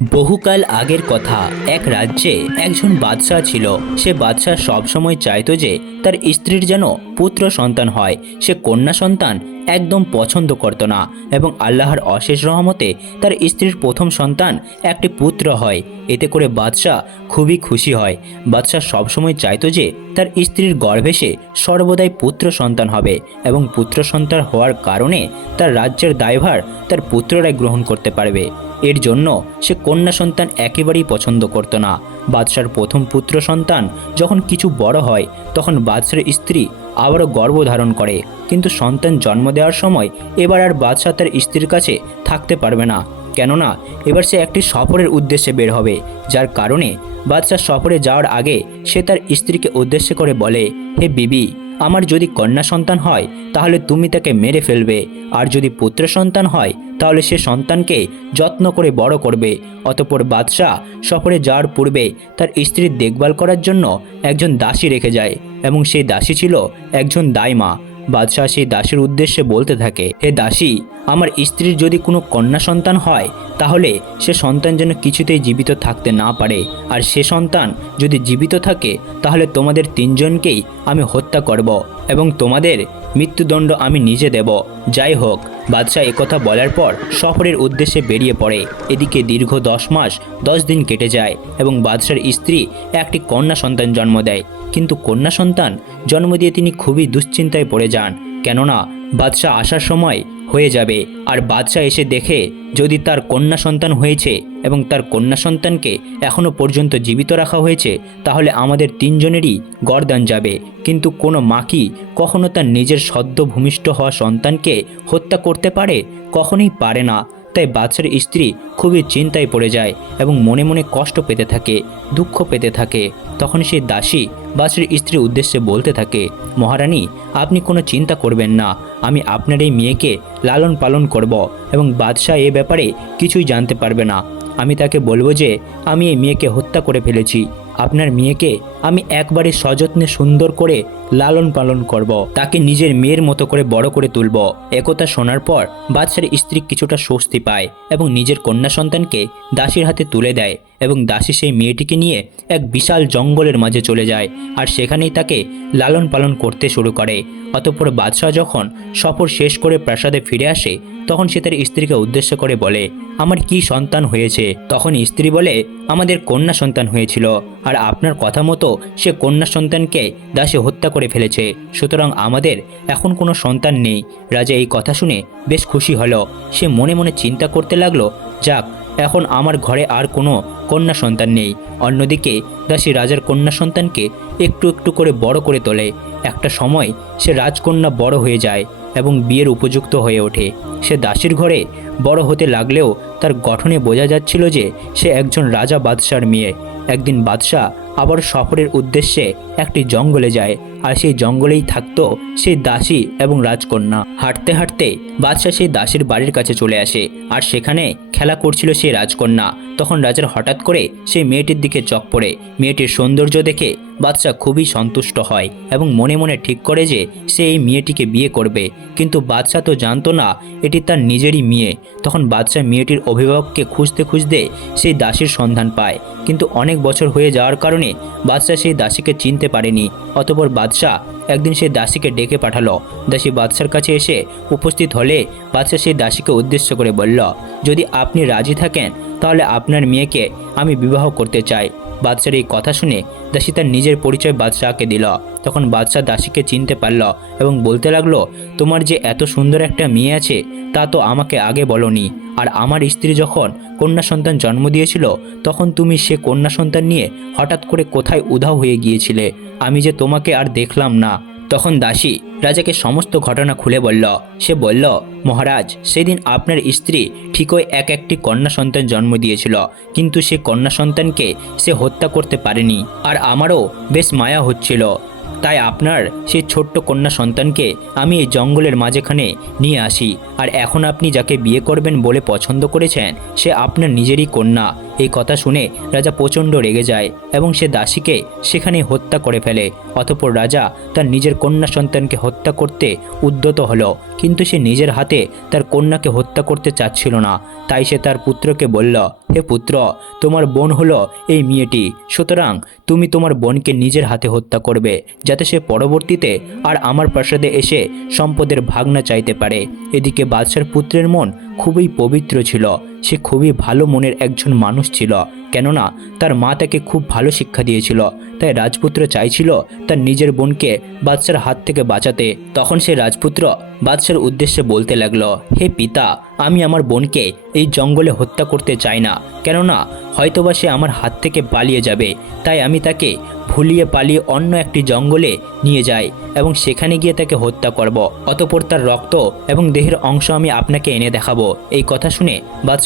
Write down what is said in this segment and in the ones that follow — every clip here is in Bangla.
বহুকাল আগের কথা, এক রাজ্যে একজন বাদশাহ ছিল। সে বাদশাহ সবসময় চাইতো যে তার স্ত্রীর যেন পুত্র সন্তান হয়। সে কন্যা সন্তান একদম পছন্দ করত না এবং আল্লাহর অশেষ রহমতে তার স্ত্রীর প্রথম সন্তান একটি পুত্র হয়। এতে করে বাদশাহ খুবই খুশি হয়। বাদশাহ সবসময় চাইতো যে তার স্ত্রীর গর্ভে সে সর্বদাই পুত্র সন্তান হবে এবং পুত্র সন্তান হওয়ার কারণে তার রাজ্যের দায়ভার তার পুত্ররাই গ্রহণ করতে পারবে। এর জন্য সে কন্যা সন্তান একেবারেই পছন্দ করত না। বাদশার প্রথম পুত্র সন্তান যখন কিছু বড় হয়, তখন বাদশার স্ত্রী আবারও গর্ভধারণ করে। কিন্তু সন্তান জন্ম দেওয়ার সময় এবার আর বাদশাহ তার স্ত্রীর কাছে থাকতে পারবে না। কেননা, এবার সে একটি সফরের উদ্দেশ্যে বের হবে, যার কারণে বাদশাহ সফরে যাওয়ার আগে সে তার স্ত্রীকে উদ্দেশ্য করে বলে, হে বিবি আমার যদি কন্যা সন্তান হয়, তাহলে তুমি তাকে মেরে ফেলবে। আর যদি পুত্র সন্তান হয়, তাহলে সে সন্তানকে যত্ন করে বড় করবে। অতপর বাদশাহ সফরে যাওয়ার পূর্বে তার স্ত্রীর দেখভাল করার জন্য একজন দাসী রেখে যায় এবং সেই দাসী ছিল একজন দাইমা। বাদশাহ সেই দাসীর উদ্দেশ্যে বলতে থাকে, হে দাসী, আমার স্ত্রীর যদি কোনো কন্যা সন্তান হয় তাহলে সে সন্তান যেন কিছুতেই জীবিত থাকতে না পারে। আর সে সন্তান যদি জীবিত থাকে, তাহলে তোমাদের তিনজনকেই আমি হত্যা করব এবং তোমাদের মৃত্যুদণ্ড আমি নিজে দেব। যাই হোক, বাদশাহ একথা বলার পর সফরের উদ্দেশ্যে বেরিয়ে পড়ে। এদিকে দীর্ঘ দশ মাস, দশ দিন কেটে যায় এবং বাদশার স্ত্রী একটি কন্যা সন্তান জন্ম দেয়। কিন্তু কন্যা সন্তান জন্ম দিয়ে তিনি খুবই দুশ্চিন্তায় পড়ে যান। কেননা, বাদশাহ আসার সময় হয়ে যাবে। আর বাদশাহ এসে দেখে, যদি তার কন্যা সন্তান হয়েছে এবং তার কন্যা সন্তানকে এখনও পর্যন্ত জীবিত রাখা হয়েছে, তাহলে আমাদের তিনজনেরই গরদান যাবে। কিন্তু কোনো মা কি কখনো তার নিজের সদ্য ভূমিষ্ঠ হওয়া সন্তানকে হত্যা করতে পারে? কখনোই পারে না। তাই বাদশার স্ত্রী খুবই চিন্তায় পড়ে যায় এবং মনে মনে কষ্ট পেতে থাকে, দুঃখ পেতে থাকে। তখন সেই দাসী বাদশার স্ত্রীর উদ্দেশ্যে বলতে থাকে, মহারানী, আপনি কোনো চিন্তা করবেন না, আমি আপনার এই মেয়েকে লালন পালন করব এবং বাদশাহ এ ব্যাপারে কিছুই জানতে পারবে না। আমি তাকে বলব যে, আমি এই মেয়েকে হত্যা করে ফেলেছি। আপনার মেয়েকে আমি একবারে সযত্নে সুন্দর করে লালন পালন করব। তাকে নিজের মেয়ের মতো করে বড় করে তুলব। একথা শোনার পর বাদশার স্ত্রী কিছুটা স্বস্তি পায় এবং নিজের কন্যা সন্তানকে দাসীর হাতে তুলে দেয় এবং দাসী সেই মেয়েটিকে নিয়ে এক বিশাল জঙ্গলের মাঝে চলে যায় আর সেখানেই তাকে লালন পালন করতে শুরু করে। অতঃপর বাদশাহ যখন সফর শেষ করে প্রাসাদে ফিরে আসে, তখন সে তার স্ত্রীকে উদ্দেশ্য করে বলে, আমার কি সন্তান হয়েছে? তখন স্ত্রী বলে, আমাদের কন্যা সন্তান হয়েছিল। আর আপনার কথা মতো সে কন্যা সন্তানকে দাসে হত্যা করে ফেলেছে। সুতরাং আমাদের এখন কোনো সন্তান নেই। রাজা এই কথা শুনে বেশ খুশি হলো। সে মনে মনে চিন্তা করতে লাগল, যাক, এখন আমার ঘরে আর কোনো কন্যা সন্তান নেই। অন্যদিকে দাসী রাজার কন্যা সন্তানকে একটু একটু করে বড় করে তোলে। একটা সময় সে রাজকন্যা বড় হয়ে যায়। এবং বিয়ের উপযুক্ত হয়ে ওঠে। সে দাসীর ঘরে বড় হতে লাগলেও তার গঠনে বোঝা যাচ্ছিল যে সে একজন রাজা বাদশার মেয়ে। একদিন বাদশাহ আবার সফরের উদ্দেশ্যে একটি জঙ্গলে যায়, আর সেই জঙ্গলেই থাকতো সেই দাসী এবং রাজকন্যা। হাঁটতে হাঁটতে বাদশাহ সেই দাসীর বাড়ির কাছে চলে আসে, আর সেখানে খেলা করছিল সেই রাজকন্যা। তখন রাজার হঠাৎ করে সেই মেয়েটির দিকে চক পড়ে। মেয়েটির সৌন্দর্য দেখে বাদশাহ খুবই সন্তুষ্ট হয় এবং মনে মনে ঠিক করে যে সে এই মেয়েটিকে বিয়ে করবে। কিন্তু বাদশাহ তো জানতো না, এটি তার নিজেরই মেয়ে। তখন বাদশাহ মেয়েটির অভিভাবককে খুঁজতে খুঁজতে সেই দাসীর সন্ধান পায়। কিন্তু অনেক বছর হয়ে যাওয়ার কারণে বাদশাহ সেই দাসীকে চিনতে পারেনি। অতপর বাদশাহ একদিন সেই দাসীকে ডেকে পাঠালো। দাসী বাদশার কাছে এসে উপস্থিত হলে বাদশাহ সেই দাসীকে উদ্দেশ্য করে বলল, যদি আপনি রাজি থাকেন, তাহলে আপনার মেয়েকে আমি বিবাহ করতে চাই। বাদশার এই কথা শুনে দাসী তার নিজের পরিচয় বাদশাহকে দিল। তখন বাদশাহ দাসীকে চিনতে পারল এবং বলতে লাগল, তোমার যে এত সুন্দর একটা মেয়ে আছে, তা তো আমাকে আগে বলনি। আর আমার স্ত্রী যখন কন্যা সন্তান জন্ম দিয়েছিল, তখন তুমি সে কন্যা সন্তান নিয়ে হঠাৎ করে কোথায় উধাও হয়ে গিয়েছিলে। আমি যে তোমাকে আর দেখলাম না। তখন দাসী রাজাকে সমস্ত ঘটনা খুলে বলল। সে বলল, মহারাজ, সেদিন আপনার স্ত্রী ঠিকই এক একটি কন্যা সন্তান জন্ম দিয়েছিল, কিন্তু সে কন্যা সন্তানকে সে হত্যা করতে পারেনি আর আমারও বেশ মায়া হচ্ছিল। তাই আপনার সেই ছোট্ট কন্যা সন্তানকে আমি এই জঙ্গলের মাঝেখানে নিয়ে আসি। আর এখন আপনি যাকে বিয়ে করবেন বলে পছন্দ করেছেন, সে আপনার নিজেরই কন্যা। এই কথা শুনে রাজা প্রচণ্ড রেগে যায় এবং সে দাসীকে সেখানেই হত্যা করে ফেলে। অতপর রাজা তার নিজের কন্যা সন্তানকে হত্যা করতে উদ্যত হলো, কিন্তু সে নিজের হাতে তার কন্যাকে হত্যা করতে চাচ্ছিল না। তাই সে তার পুত্রকে বলল, হে পুত্র, তোমার বোন হলো এই মেয়েটি। সুতরাং তুমি তোমার বোনকে নিজের হাতে হত্যা করবে, যাতে সে পরবর্তীতে আর আমার প্রাসাদে এসে সম্পদের ভাগ না চাইতে পারে। এদিকে বাদশার পুত্রের মন খুবই পবিত্র ছিল। সে খুবই ভালো মনের একজন মানুষ ছিল, কেননা তার মা তাকে খুব ভালো শিক্ষা দিয়েছিল। তাই রাজপুত্র চাইছিল তার নিজের বোনকে বাদশার হাত থেকে বাঁচাতে। তখন সে রাজপুত্র বাদশার উদ্দেশ্যে বলতে লাগল, হে পিতা, আমি আমার বোনকে এই জঙ্গলে হত্যা করতে চাই না, কেননা হয়তোবা সে আমার হাত থেকে পালিয়ে যাবে। তাই আমি তাকে ভুলিয়ে পালিয়ে অন্য একটি জঙ্গলে নিয়ে যাই এবং সেখানে গিয়ে তাকে হত্যা করব। অতপর তার রক্ত এবং দেহের অংশ আমি আপনাকে এনে দেখাবো। এই কথা শুনে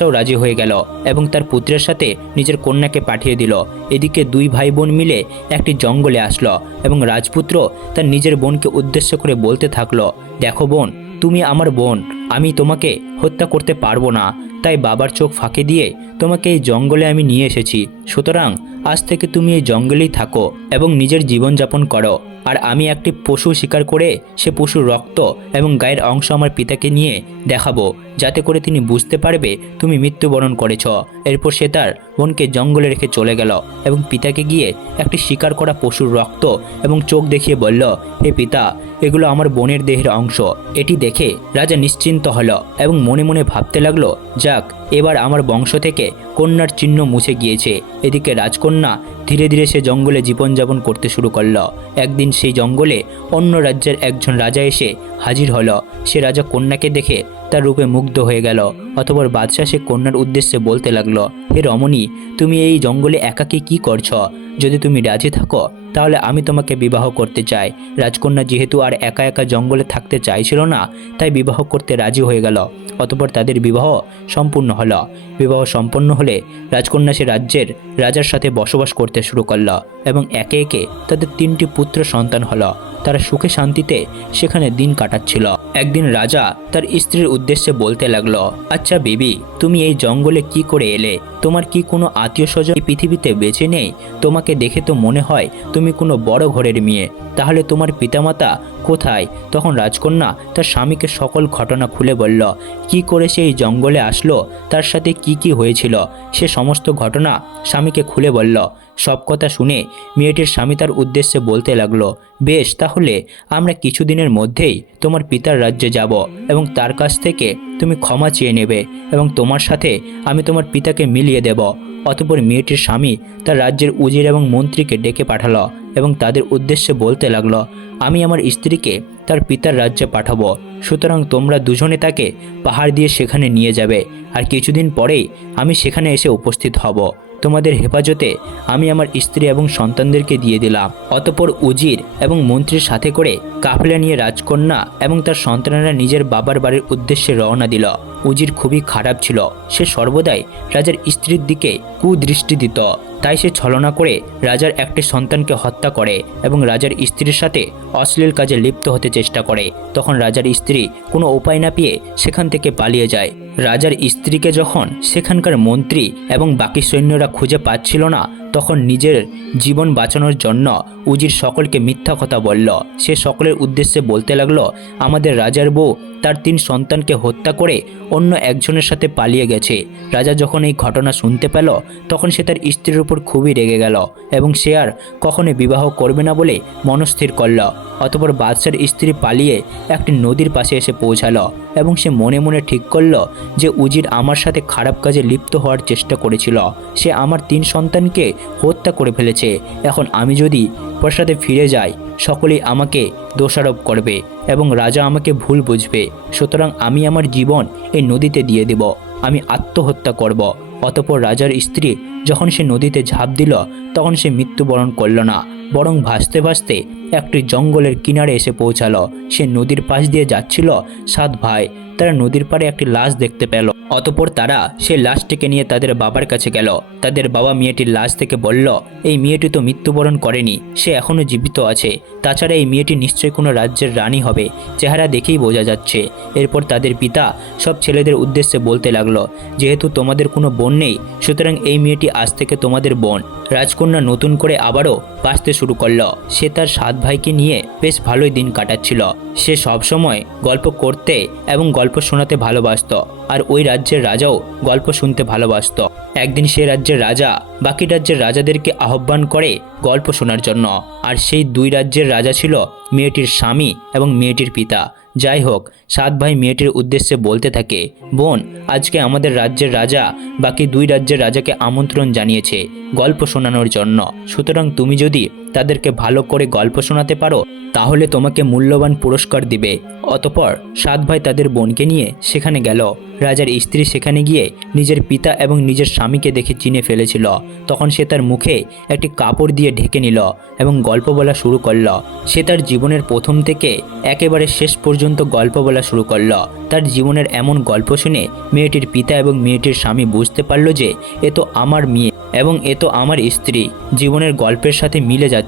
বাদশাও রাজি হয়ে গেল এবং তার পুত্রের সাথে নিজের কন্যাকে পাঠিয়ে দিল। এদিকে দুই ভাই বোন মিলে একটি জঙ্গলে আসলো এবং রাজপুত্র তার নিজের বোনকে উদ্দেশ্য করে বলতে থাকল, দেখো বোন, তুমি আমার বোন। আমি তোমাকে হত্যা করতে পারব না। তাই বাবার চোখ ফাঁকে দিয়ে তোমাকে এই জঙ্গলে আমি নিয়ে এসেছি। সুতরাং আজ থেকে তুমি এই জঙ্গলেই থাকো এবং নিজের জীবনযাপন করো। আর আমি একটি পশু শিকার করে সে পশুর রক্ত এবং গায়ের অংশ আমার পিতাকে নিয়ে দেখাবো, যাতে করে তিনি বুঝতে পারবে তুমি মৃত্যুবরণ করেছ। এরপর সে তার বোনকে জঙ্গলে রেখে চলে গেল এবং পিতাকে গিয়ে একটি শিকার করা পশুর রক্ত এবং চোখ দেখিয়ে বলল, হে পিতা, এগুলো আমার বোনের দেহের অংশ। এটি দেখে রাজা নিশ্চিন্ত হলো এবং মনে মনে ভাবতে লাগল, যাক, এবার আমার বংশ থেকে কন্যার চিহ্ন মুছে গিয়েছে। এদিকে রাজকন্যা ধীরে ধীরে সে জঙ্গলে জীবনযাপন করতে শুরু করল। একদিন সেই জঙ্গলে অন্য রাজ্যের একজন রাজা এসে হাজির হল। সে রাজা কন্যাকে দেখে তার রূপে মুগ্ধ হয়ে গেল অথবা বাদশাহ সে কন্যার উদ্দেশ্যে বলতে লাগল হে রমণী, তুমি এই জঙ্গলে একাকী কি করছ? যদি তুমি রাজি থাকো, তাহলে আমি তোমাকে বিবাহ করতে চাই। রাজকন্যা যেহেতু আর একা একা জঙ্গলে থাকতে চাইছিল না, তাই বিবাহ করতে রাজি হয়ে গেল। অতপর তাদের বিবাহ সম্পূর্ণ হলো। বিবাহ সম্পন্ন হলে রাজকন্যা সে রাজ্যের রাজার সাথে বসবাস করতে শুরু করল এবং একে একে তাদের তিনটি পুত্র সন্তান হলো। তারা সুখে শান্তিতে সেখানে দিন কাটাচ্ছিল। একদিন রাজা তার স্ত্রীর উদ্দেশ্যে বলতে লাগল আচ্ছা বেবি, তুমি এই জঙ্গলে কি করে এলে? তোমার কি কোনো আত্মীয় স্বজন পৃথিবীতে বেঁচে নেই? তোমাকে দেখে তো মনে হয় তুমি কোনো বড় ঘরের মেয়ে। তাহলে তোমার পিতামাতা কোথায়? তখন রাজকন্যা তার স্বামীকে সকল ঘটনা খুলে বলল, কি করে সে এই জঙ্গলে আসলো? তার সাথে কি কি হয়েছিল? সে সমস্ত ঘটনা স্বামীকে খুলে বলল সব কথা শুনে মেয়েটির স্বামী তার উদ্দেশ্যে বলতে লাগল, বেশ, তাহলে আমরা কিছুদিনের মধ্যেই তোমার পিতার রাজ্যে যাব এবং তার কাছ থেকে তুমি ক্ষমা চেয়ে নেবে এবং তোমার সাথে আমি তোমার পিতাকে মিলিয়ে দেব। অতপর মেয়েটির স্বামী তার রাজ্যের উজির এবং মন্ত্রীকে ডেকে পাঠালো এবং তাদের উদ্দেশ্যে বলতে লাগল, আমি আমার স্ত্রীকে তার পিতার রাজ্যে পাঠাবো, সুতরাং তোমরা দুজনে তাকে পাহাড় দিয়ে সেখানে নিয়ে যাবে, আর কিছুদিন পরেই আমি সেখানে এসে উপস্থিত হব। তোমাদের হেফাজতে আমি আমার স্ত্রী এবং সন্তানদেরকে দিয়ে দিলাম। অতপর উজির এবং মন্ত্রীর সাথে করে কাফেলা নিয়ে রাজকন্যা এবং তার সন্তানেরা নিজের বাবার বাড়ির উদ্দেশ্যে রওনা দিল। উজির খুবই খারাপ ছিল। সে সর্বদাই রাজার স্ত্রীর দিকে কুদৃষ্টি দিত। তাই সে ছলনা করে রাজার একটি সন্তানকে হত্যা করে এবং রাজার স্ত্রীর সাথে অশ্লীল কাজে লিপ্ত হতে চেষ্টা করে। তখন রাজার স্ত্রী কোনো উপায় না পেয়ে সেখান থেকে পালিয়ে যায়। রাজার স্ত্রীকে যখন সেখানকার মন্ত্রী এবং বাকি সৈন্যরা খুঁজে পাচ্ছিল না তখন নিজের জীবন বাঁচানোর জন্য উজির সকলকে মিথ্যা কথা বলল। সে সকলের উদ্দেশ্যে বলতে লাগল, আমাদের রাজার বউ তার তিন সন্তানকে হত্যা করে অন্য একজনের সাথে পালিয়ে গেছে। রাজা যখন এই ঘটনা শুনতে পেল, তখন সে তার স্ত্রীর উপর খুবই রেগে গেল এবং সে আর কখনো বিবাহ করবে না বলে মনস্থির করল। অতপর বাদশার স্ত্রী পালিয়ে একটি নদীর পাশে এসে পৌঁছালো এবং সে মনে মনে ঠিক করল যে উজির আমার সাথে খারাপ কাজে লিপ্ত হওয়ার চেষ্টা করেছিল। সে আমার তিন সন্তানকে হত্যা করে ফেলেছে। এখন আমি যদি প্রাসাদে ফিরে যাই, সকলেই আমাকে দোষারোপ করবে এবং রাজা আমাকে ভুল বুঝবে। সুতরাং আমি আমার জীবন এই নদীতে দিয়ে দেব। আমি আত্মহত্যা করব। অতপর রাজার স্ত্রী যখন সে নদীতে ঝাঁপ দিল, তখন সে মৃত্যুবরণ করল না, বরং ভাসতে ভাসতে একটি জঙ্গলের কিনারে এসে পৌঁছালো। সে নদীর পাশ দিয়ে যাচ্ছিল। সাত ভাই, তারা নদীর পাড়ে একটি লাশ দেখতে পেল। অতপর তারা সেই লাশটিকে নিয়ে তাদের বাবার কাছে গেল। তাদের বাবা মেয়েটির লাশ থেকে বলল, এই মেয়েটি তো মৃত্যুবরণ করেনি, সে এখনও জীবিত আছে। তাছাড়া এই মেয়েটি নিশ্চয়ই কোনো রাজ্যের রানী হবে, চেহারা দেখেই বোঝা যাচ্ছে। এরপর তাদের পিতা সব ছেলেদের উদ্দেশ্যে বলতে লাগল, যেহেতু তোমাদের কোনো বোন নেই, সুতরাং এই মেয়েটি আজ থেকে তোমাদের বোন রাজকন্যা নতুন করে আবারও বাঁচতে শুরু করল। সে তার সাত ভাইকে নিয়ে বেশ ভালোই দিন কাটাচ্ছিল। সে সবসময় গল্প করতে এবং গল্প শোনাতে ভালোবাসতো আর ওই রাজ্যের রাজাও গল্প শুনতে ভালোবাসতো। একদিন সে রাজ্যের রাজা বাকি রাজ্যের রাজাদেরকে আহ্বান করে গল্প শোনার জন্য। আর সেই দুই রাজ্যের রাজা ছিল মেয়েটির স্বামী এবং মেয়েটির পিতা। যাই হোক, সাত ভাই মেয়েটির উদ্দেশ্যে বলতে থাকে, বোন, আজকে আমাদের রাজ্যের রাজা বাকি দুই রাজ্যের রাজাকে আমন্ত্রণ জানিয়েছে গল্প শোনানোর জন্য। সুতরাং তুমি যদি তাদেরকে ভালো করে গল্প শোনাতে পারো, তাহলে তোমাকে মূল্যবান পুরস্কার দিবে। অতপর সাত ভাই তাদের বোনকে নিয়ে সেখানে গেল। রাজার স্ত্রী সেখানে গিয়ে নিজের পিতা এবং নিজের স্বামীকে দেখে চিনে ফেলেছিল। তখন সে তার মুখে একটি কাপড় দিয়ে ঢেকে নিল এবং গল্প বলা শুরু করল। সে তার জীবনের প্রথম থেকে একেবারে শেষ পর্যন্ত গল্প বলা শুরু করল। তার জীবনের এমন গল্প শুনে মেয়েটির পিতা এবং মেয়েটির স্বামী বুঝতে পারল যে, এ তো আমার মেয়ে এবং এ তো আমার স্ত্রী। জীবনের গল্পের সাথে মিলে যাচ্ছে।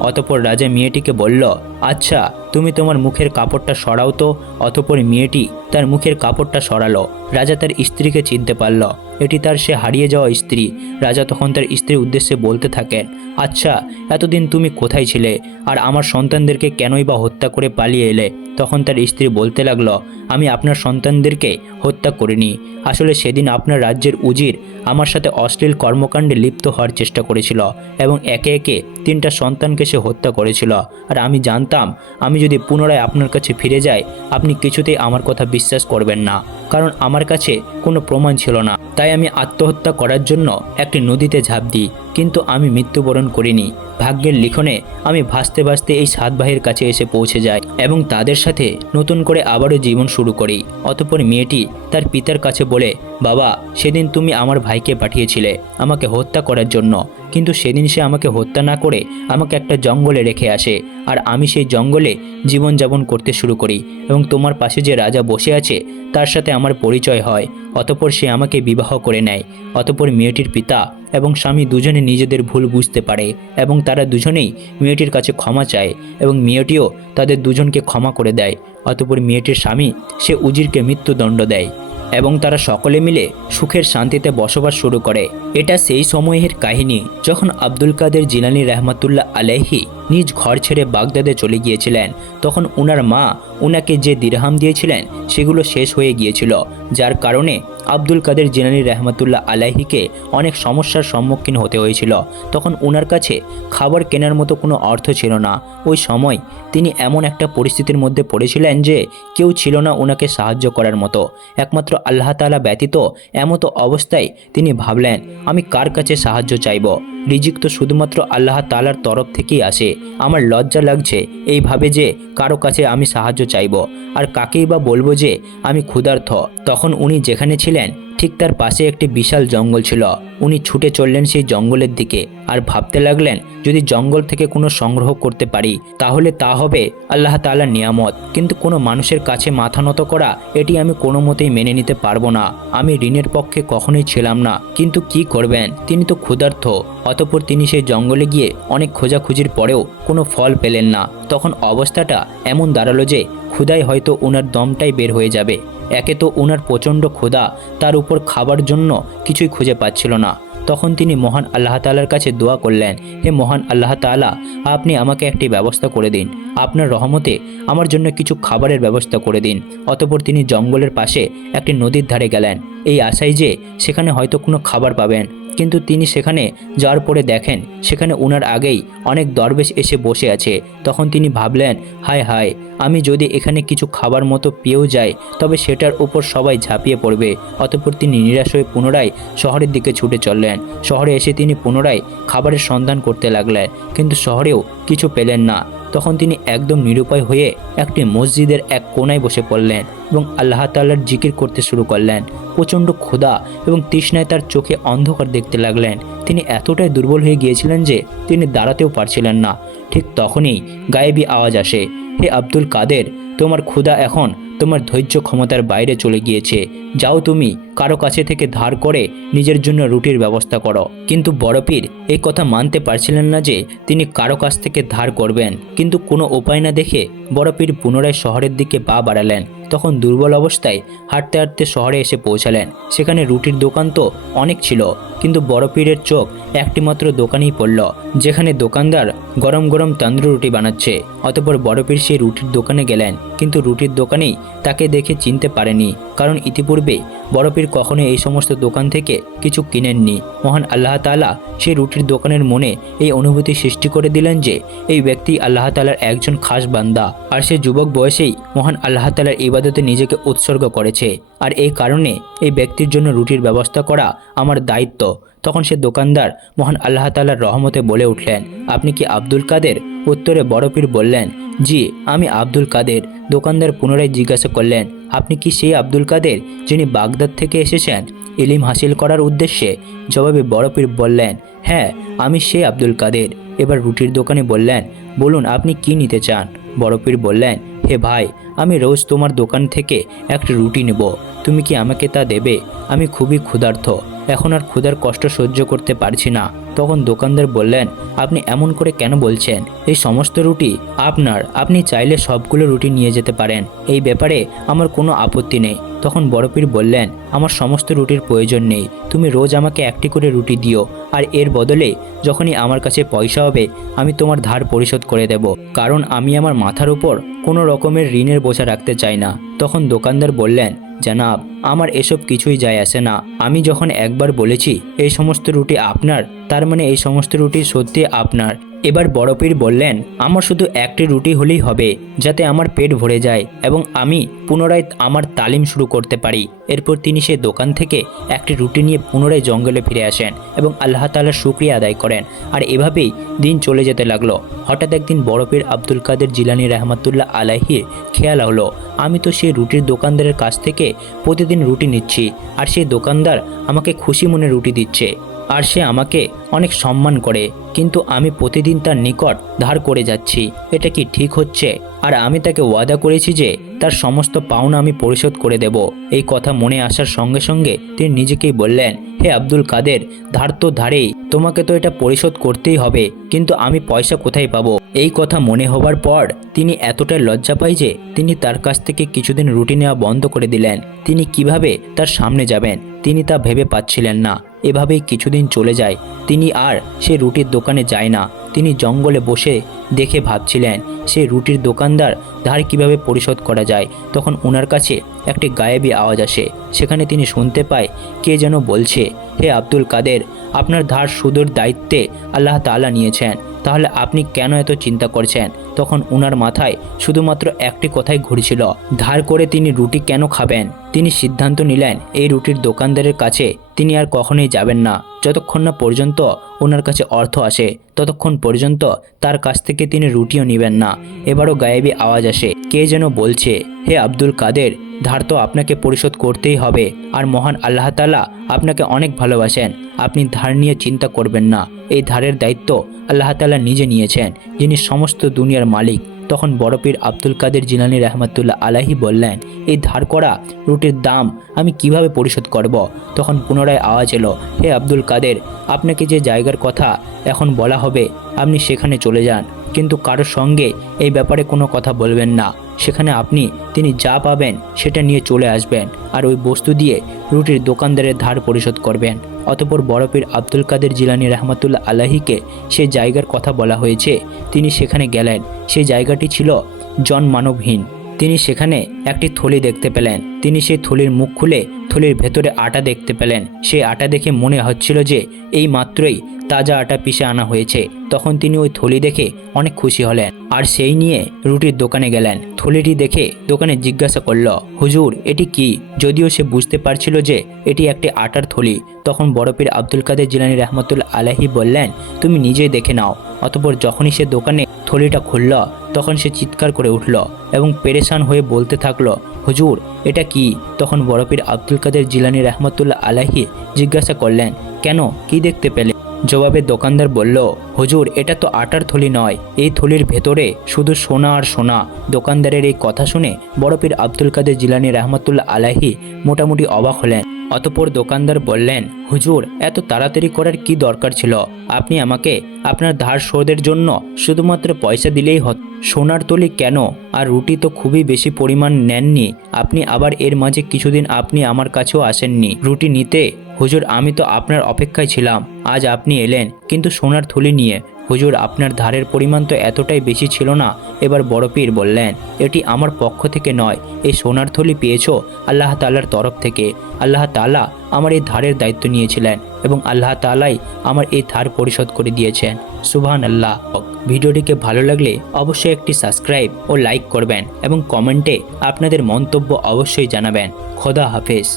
অতপর রাজা মেয়েটিকে বলল আচ্ছা তুমি তোমার মুখের কাপড়টা সরাও তো, অতপর মেয়েটি তার মুখের কাপড়টা সরালো। রাজা তার স্ত্রীকে চিনতে পারল। এটি তার সে হারিয়ে যাওয়া স্ত্রী। রাজা তখন তার স্ত্রীর উদ্দেশ্যে বলতে থাকেন আচ্ছা এতদিন তুমি কোথায় ছিলে? আর আমার সন্তানদেরকে কেনই বা হত্যা করে পালিয়ে এলে? তখন তার স্ত্রী বলতে লাগল, আমি আপনার সন্তানদেরকে হত্যা করিনি। আসলে সেদিন আপনার রাজ্যের উজির আমার সাথে অশ্লীল কর্মকাণ্ডে লিপ্ত হওয়ার চেষ্টা করেছিল এবং একে একে তিনটা সন্তানকে সে হত্যা করেছিল। আর আমি জানতাম, আমি যদি পুনরায় আপনার কাছে ফিরে যায়, আপনি কিছুতেই আমার কথা বিশ্বাস করবেন না, কারণ আমার কাছে কোনো প্রমাণ ছিল না। তাই আমি আত্মহত্যা করার জন্য একটি নদীতে ঝাঁপ দিই, কিন্তু আমি মৃত্যুবরণ করিনি। ভাগ্যের লিখনে আমি ভাসতে ভাসতে এই সাত ভাইয়ের কাছে এসে পৌঁছে যাই এবং তাদের সাথে নতুন করে আবারও জীবন শুরু করি। অতপর মেয়েটি তার পিতার কাছে বলে, বাবা, সেদিন তুমি আমার ভাইকে পাঠিয়েছিলে আমাকে হত্যা করার জন্য। কিন্তু সেদিন সে আমাকে হত্যা না করে আমাকে একটা জঙ্গলে রেখে আসে। আর আমি সেই জঙ্গলে জীবনযাপন করতে শুরু করি এবং তোমার পাশে যে রাজা বসে আছে, তার সাথে আমার পরিচয় হয়। অতপর সে আমাকে বিবাহ করে নেয়। অতপর মেয়েটির পিতা এবং স্বামী দুজনে নিজেদের ভুল বুঝতে পারে এবং তারা দুজনেই মেয়েটির কাছে ক্ষমা চায় এবং মেয়েটিও তাদের দুজনকে ক্ষমা করে দেয়। অতপর মেয়েটির স্বামী, সে উজিরকে মৃত্যুদণ্ড দেয়। এবং তারা সকলে মিলে সুখের শান্তিতে বসবাস শুরু করে। এটা সেই সময়ের কাহিনী যখন আব্দুল কাদের জিলানি রহমাতুল্লাহ আলাইহি নিজ ঘর ছেড়ে বাগদাদে চলে গিয়েছিলেন। তখন উনার মা উনাকে যে দিরহাম দিয়েছিলেন, সেগুলো শেষ হয়ে গিয়েছিল, যার কারণে আব্দুল কাদের জিলানি রহমাতুল্লাহ আলাইহিকে অনেক সমস্যার সম্মুখীন হতে হয়েছিল। তখন উনার কাছে খাবার কেনার মতো কোনো অর্থ ছিল না। ওই সময় তিনি এমন একটা পরিস্থিতির মধ্যে পড়েছিলেন যে কেউ ছিল না ওনাকে সাহায্য করার মতো। একমাত্র আল্লাহ তালা ব্যতীত এমতো অবস্থায় তিনি ভাবলেন, আমি কার কাছে সাহায্য চাইব? রিজিক তো শুধুমাত্র আল্লাহ তালার তরফ থেকেই আসে। আমার লজ্জা লাগছে এইভাবে যে কারও কাছে আমি সাহায্য চাইব। আর কাকেই বা বলব যে আমি ক্ষুধার্থ তখন উনি যেখানে ছিলেন ঠিক তার পাশে একটি বিশাল জঙ্গল ছিল। উনি ছুটে চললেন সেই জঙ্গলের দিকে। আর ভাবতে লাগলেন, যদি জঙ্গল থেকে কোনো সংগ্রহ করতে পারি, তাহলে তা হবে আল্লাহ তাআলার নিয়ামত। কিন্তু কোনো মানুষের কাছে মাথা নত করা, এটি আমি কোনো মতেই মেনে নিতে পারব না। আমি ঋণের পক্ষে কখনোই ছিলাম না। কিন্তু কি করবেন? তিনি তো ক্ষুধার্থ অতপর তিনি সেই জঙ্গলে গিয়ে অনেক খোঁজাখুঁজির পরেও কোনো ফল পেলেন না। তখন অবস্থাটা এমন দাঁড়াল যে, ক্ষুধায় হয়তো ওনার দমটাই বের হয়ে যাবে। একে তো ওনার প্রচণ্ড ক্ষুধা, তার উপর খাবার জন্য কিছুই খুঁজে পাচ্ছিল না। তখন তিনি মহান আল্লাহ তালার কাছে দোয়া করলেন, হে মহান আল্লাহ তালা আপনি আমাকে একটি ব্যবস্থা করে দিন। আপনার রহমতে আমার জন্য কিছু খাবারের ব্যবস্থা করে দিন। অতপর তিনি জঙ্গলের পাশে একটি নদীর ধারে গেলেন। এই আশায় যে সেখানে হয়তো কোনো খাবার পাবেন। কিন্তু তিনি সেখানে যাওয়ার পরে দেখেন, সেখানে ওনার আগেই অনেক দরবেশ এসে বসে আছে। তখন তিনি ভাবলেন, হায় হায়, আমি যদি এখানে কিছু খাবার মতো পেয়েও যাই, তবে সেটার উপর সবাই ঝাঁপিয়ে পড়বে। অতপর তিনি নিরাশ হয়ে পুনরায় শহরের দিকে ছুটে চললেন। শহরে এসে তিনি পুনরায় খাবারের সন্ধান করতে লাগলেন, কিন্তু শহরেও কিছু পেলেন না। তখন তিনি একদম নিরুপায় হয়ে একটি মসজিদের এক কোনায় বসে পড়লেন এবং আল্লাহ তাল্লার জিকির করতে শুরু করলেন। প্রচণ্ড ক্ষুধা এবং তৃষ্ণায় তার চোখে অন্ধকার দেখতে লাগলেন। তিনি এতটাই দুর্বল হয়ে গিয়েছিলেন যে তিনি দাঁড়াতেও পারছিলেন না। ঠিক তখনই গায়েবি আওয়াজ আসে, হে আব্দুল কাদের, তোমার ক্ষুধা এখন তোমার ধৈর্য ক্ষমতার বাইরে চলে গিয়েছে। যাও তুমি, কারও কাছে থেকে ধার করে নিজের জন্য রুটির ব্যবস্থা করো। কিন্তু বড়পীর, এই কথা মানতে পারছিলেন না যে তিনি কারও কাছ থেকে ধার করবেন। কিন্তু কোনো উপায় না দেখে বড়পীর পুনরায় শহরের দিকে পা বাড়ালেন। তখন দুর্বল অবস্থায় হাঁটতে হাঁটতে শহরে এসে পৌঁছালেন। সেখানে রুটির দোকান তো অনেক ছিল, কিন্তু বড় পীরের চোখ একটিমাত্র দোকানেই পড়ল, যেখানে দোকানদার গরম গরম তন্দ্র রুটি বানাচ্ছে। অতপর বড় পীর সেই রুটির দোকানে গেলেন, কিন্তু রুটির দোকানেই তাকে দেখে চিনতে পারেনি, কারণ ইতিপূর্বে বড় পীর কখনো এই সমস্ত দোকান থেকে কিছু কিনেননি। মহান আল্লাহ তাআলা সেই রুটির দোকানের মনে এই অনুভূতি সৃষ্টি করে দিলেন যে, এই ব্যক্তি আল্লাহ তাআলার একজন খাস বান্দা, আর সে যুবক বয়সেই মহান আল্লাহ তালার ইবাদতে নিজেকে উৎসর্গ করেছে। আর এই কারণে এই ব্যক্তির জন্য রুটির ব্যবস্থা করা আমার দায়িত্ব। তখন সে দোকানদার মহান আল্লাহ তাআলার রহমতে বলে উঠলেন, আপনি কি আব্দুল কাদের? উত্তরে বড় পীর বললেন, জি, আমি আব্দুল কাদের। দোকানদার পুনরায় জিজ্ঞাসা করলেন, আপনি কি সেই আব্দুল কাদের যিনি বাগদাদ থেকে এসেছেন? ইলিম হাসিল করার উদ্দেশ্যে জবাবে বড় পীর বললেন হ্যাঁ আমি সেই আব্দুল কাদের। এবার রুটির দোকানে বললেন, বলুন, আপনি কি নিতে চান? বড় পীর বললেন, হে ভাই, আমি রোজ তোমার দোকান থেকে একটি রুটি নেব। তুমি কি আমাকে তা দেবে? আমি খুবই ক্ষুধার্ত। এখন আর ক্ষুধার কষ্ট সহ্য করতে পারছি না। তখন দোকানদার বললেন, আপনি এমন করে কেন বলছেন? এই সমস্ত রুটি আপনার। আপনি চাইলে সবগুলো রুটি নিয়ে যেতে পারেন। এই ব্যাপারে আমার কোনো আপত্তি নেই। তখন বড়পীর বললেন, আমার সমস্ত রুটির প্রয়োজন নেই। তুমি রোজ আমাকে একটি করে রুটি দিও। আর এর বদলে যখনই আমার কাছে পয়সা হবে, আমি তোমার ধার পরিশোধ করে দেব। কারণ আমি আমার মাথার উপর কোনো রকমের ঋণের বোঝা রাখতে চাই না। তখন দোকানদার বললেন, জানাব, আমার এসব কিছুই যায় আসে না। আমি যখন একবার বলেছি, এই সমস্ত রুটি আপনার, তার মানে এই সমস্ত রুটি সত্যি আপনার। এবার বড় পীর বললেন, আমার শুধু একটি রুটি হলেই হবে, যাতে আমার পেট ভরে যায় এবং আমি পুনরায় আমার তালিম শুরু করতে পারি। এরপর তিনি সে দোকান থেকে একটি রুটি নিয়ে পুনরায় জঙ্গলে ফিরে আসেন এবং আল্লাহ তাআলার শুক্রিয়া আদায় করেন। আর এভাবেই দিন চলে যেতে লাগল। হঠাৎ একদিন বড় পীর আব্দুল কাদের জিলানি রহমাতুল্লাহ আলাহির খেয়াল হলো, আমি তো সেই রুটির দোকানদারের কাছ থেকে প্রতিদিন রুটি নিচ্ছি, আর সেই দোকানদার আমাকে খুশি মনে রুটি দিচ্ছে। আর সে আমাকে অনেক সম্মান করে, কিন্তু আমি প্রতিদিন তার নিকট ধার করে যাচ্ছি। এটা কি ঠিক হচ্ছে? আর আমি তাকে ওয়াদা করেছি যে তার সমস্ত পাওনা আমি পরিশোধ করে দেব। এই কথা মনে আসার সঙ্গে সঙ্গে তিনি নিজেকেই বললেন, হে আব্দুল কাদের, ধার তো ধারেই, তোমাকে তো এটা পরিশোধ করতেই হবে, কিন্তু আমি পয়সা কোথায় পাবো? এই কথা মনে হবার পর তিনি এতটাই লজ্জা পাই যে তিনি তার কাছ থেকে কিছুদিন রুটি নেওয়া বন্ধ করে দিলেন। তিনি কীভাবে তার সামনে যাবেন? তিনি তা ভেবে পাচ্ছিলেন না। এভাবেই কিছুদিন চলে যায়। তিনি আর সে রুটির দোকানে যায় না। তিনি জঙ্গলে বসে দেখে ভাবছিলেন, সে রুটির দোকানদার ধার কীভাবে পরিশোধ করা যায়? তখন ওনার কাছে একটি গায়েবী আওয়াজ আসে। সেখানে তিনি শুনতে পায়, কে যেন বলছে, হে আব্দুল কাদের, আপনার ধার সুদের দায়িত্বে আল্লাহ তাআলা নিয়েছেন। তাহলে আপনি কেন এত চিন্তা করছেন? তখন ওনার মাথায় শুধুমাত্র একটি কথাই ঘুরছিল, ধার করে তিনি রুটি কেন খাবেন? তিনি সিদ্ধান্ত নিলেন, এই রুটির দোকানদারের কাছে তিনি আর কখনোই যাবেন না। যতক্ষণ না পর্যন্ত ওনার কাছে অর্থ আসে, ততক্ষণ পর্যন্ত তার কাছ থেকে তিনি রুটিও নেবেন না। এবারও গায়েবি আওয়াজ আসে, কে যেন বলছে, হে আব্দুল কাদের, ধার তো আপনাকে পরিশোধ করতেই হবে, আর মহান আল্লাহ তালা আপনাকে অনেক ভালোবাসেন। আপনি ধার নিয়ে চিন্তা করবেন না। এই ধারের দায়িত্ব আল্লাহ তালা নিজে নিয়েছেন, যিনি সমস্ত দুনিয়ার মালিক। তখন বড় পীর আব্দুল কাদের জিলানি রহমতুল্লাহ আলাহি বললেন, এই ধার করা রুটির দাম আমি কীভাবে পরিশোধ করব? তখন পুনরায় আওয়াজ এলো, হে আব্দুল কাদের, আপনাকে যে জায়গার কথা এখন বলা হবে, আপনি সেখানে চলে যান। কিন্তু কারোর সঙ্গে এই ব্যাপারে কোনো কথা বলবেন না। সেখানে আপনি, তিনি যা পাবেন সেটা নিয়ে চলে আসবেন আর ওই বস্তু দিয়ে রুটির দোকানদারের ধার পরিশোধ করবেন। অতপর বরফের আব্দুল কাদের জিলানি রহমতুল্লা আলাহিকে সে জায়গার কথা বলা হয়েছে। তিনি সেখানে গেলেন। সেই জায়গাটি ছিল জনমানবহীন। তিনি সেখানে একটি থলি দেখতে পেলেন। তিনি সেই থলির মুখ খুলে থলির ভেতরে আটা দেখতে পেলেন। সেই আটা দেখে মনে হচ্ছিল যে এই মাত্রই তাজা আটা পিষে আনা হয়েছে। তখন তিনি ওই থলি দেখে অনেক খুশি হলেন আর সেই নিয়ে রুটির দোকানে গেলেন। থলিটি দেখে দোকানে জিজ্ঞাসা করল, হুজুর, এটি কি? যদিও সে বুঝতে পারছিল যে এটি একটি আটার থলি। তখন বড়পীর আব্দুল কাদের জিলানি রহমতুল্লা আলাহি বললেন, তুমি নিজেই দেখে নাও। অতপর যখনই সে দোকানে থলিটা খুলল, তখন সে চিৎকার করে উঠল এবং পেরেশান হয়ে বলতে থাকল, হুজুর, এটা কি? তখন বড়পীর আব্দুল কাদের জিলানি রহমতুল্লাহ আলাহি জিজ্ঞাসা করলেন কেন? কি দেখতে পেলে? জবাবে দোকানদার বলল, হুজুর, এটা তো আটার থলি নয়। এই থলির ভেতরে শুধু সোনা আর সোনা। দোকানদারের এই কথা শুনে বড়পীর আব্দুল কাদের জিলানি রহমতুল্লাহ আলাহি মোটামুটি অবাক হলেন। অতপর দোকানদার বললেন, হুজুর, এত তাড়াতাড়ি করার কি দরকার ছিল? আপনি আমাকে আপনার ধার শোধের জন্য শুধুমাত্র পয়সা দিলেই হত। সোনার তলি কেন? আর রুটি তো খুবই বেশি পরিমাণ নেননি। আপনি আবার এর মাঝে কিছুদিন আপনি আমার কাছেও আসেননি। রুটি নিতে হুজুর, আমি তো আপনার অপেক্ষায় ছিলাম। আজ আপনি এলেন, কিন্তু সোনার থলি নিয়ে। হুজুর, আপনার ধারের পরিমাণ তো এতটাই বেশি ছিল না, এবার বড় পীর বললেন, এটি আমার পক্ষ থেকে নয় এই সোনার থলি পেয়েছ আল্লাহ তাল্লার তরফ থেকে। আল্লাহ তালা আমার এই ধারের দায়িত্ব নিয়েছিলেন এবং আল্লাহ তালাই আমার এই ধার পরিশোধ করে দিয়েছেন। সুবহান আল্লাহ ভিডিওটিকে ভালো লাগলে অবশ্যই একটি সাবস্ক্রাইব ও লাইক করবেন এবং কমেন্টে আপনাদের মন্তব্য অবশ্যই জানাবেন। খোদা হাফেজ।